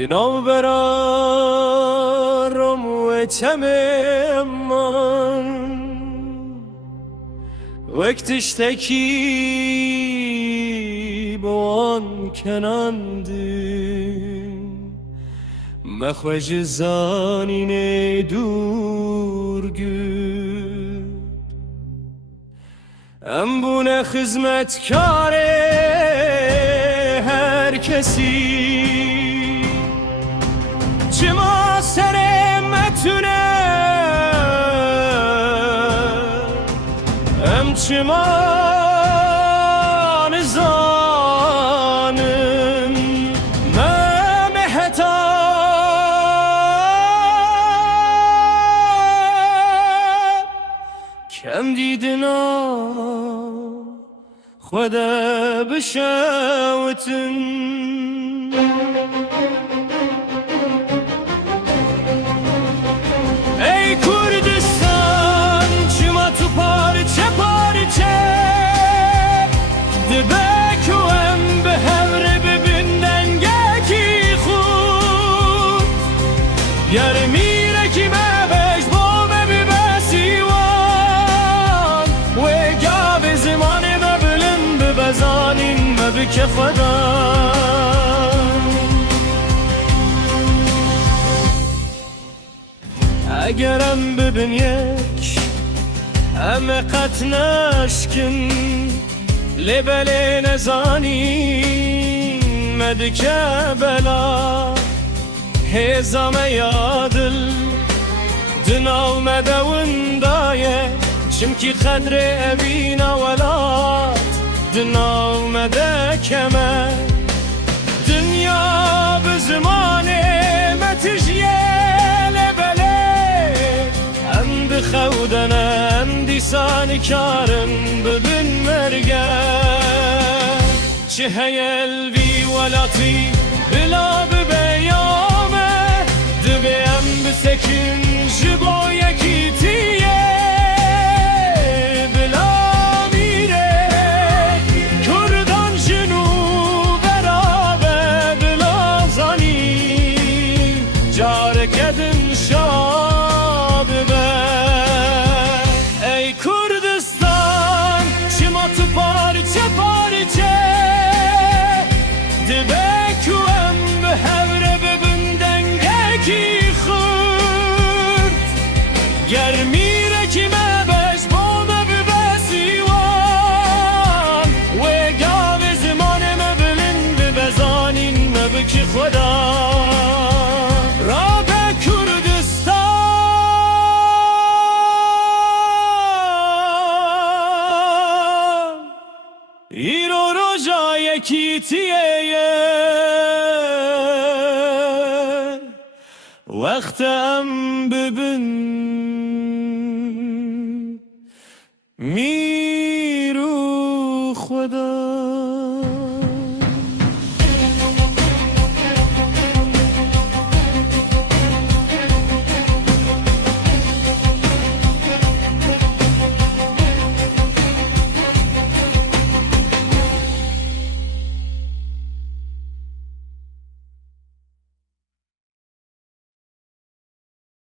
لناو برارم و تمامان وقتش تکی بوان کنندی مخوش زانین دور گود ام بونه خدمتکار هر کسی چما سر متونه ام چما نزانم ممهتا کم دیدنا خدا بشاوتن ای کردستان چما تو پارچه پارچه دبک و ام به هور ببندن کی خود یار میره کی مبش بوم ببسیوان و گاو زمان مبلن ببزانین مبک خدا اگرم ببین یک همه قط نشکن لبل نزانی مدکه بلا هزام یادل دناو مدون دایه چمکی قدر ابین ولات دناو مدکمه دنیا به زمان متجیه خودنم دیسان کارم ببین مرگه چه هیل وی ولاتی بلا ببیامه دبیم بسکن جبا یکی تیه بلا میره کردان جنوب برابه بلا زانی جاره کدن شاب به گرمیره کی مبش بوم ببسیوان و گاو زمان مبلن ببزانین مبکی خدا را به کردستان ایرو رو جای کی تیه وقتم ببین میرو خدا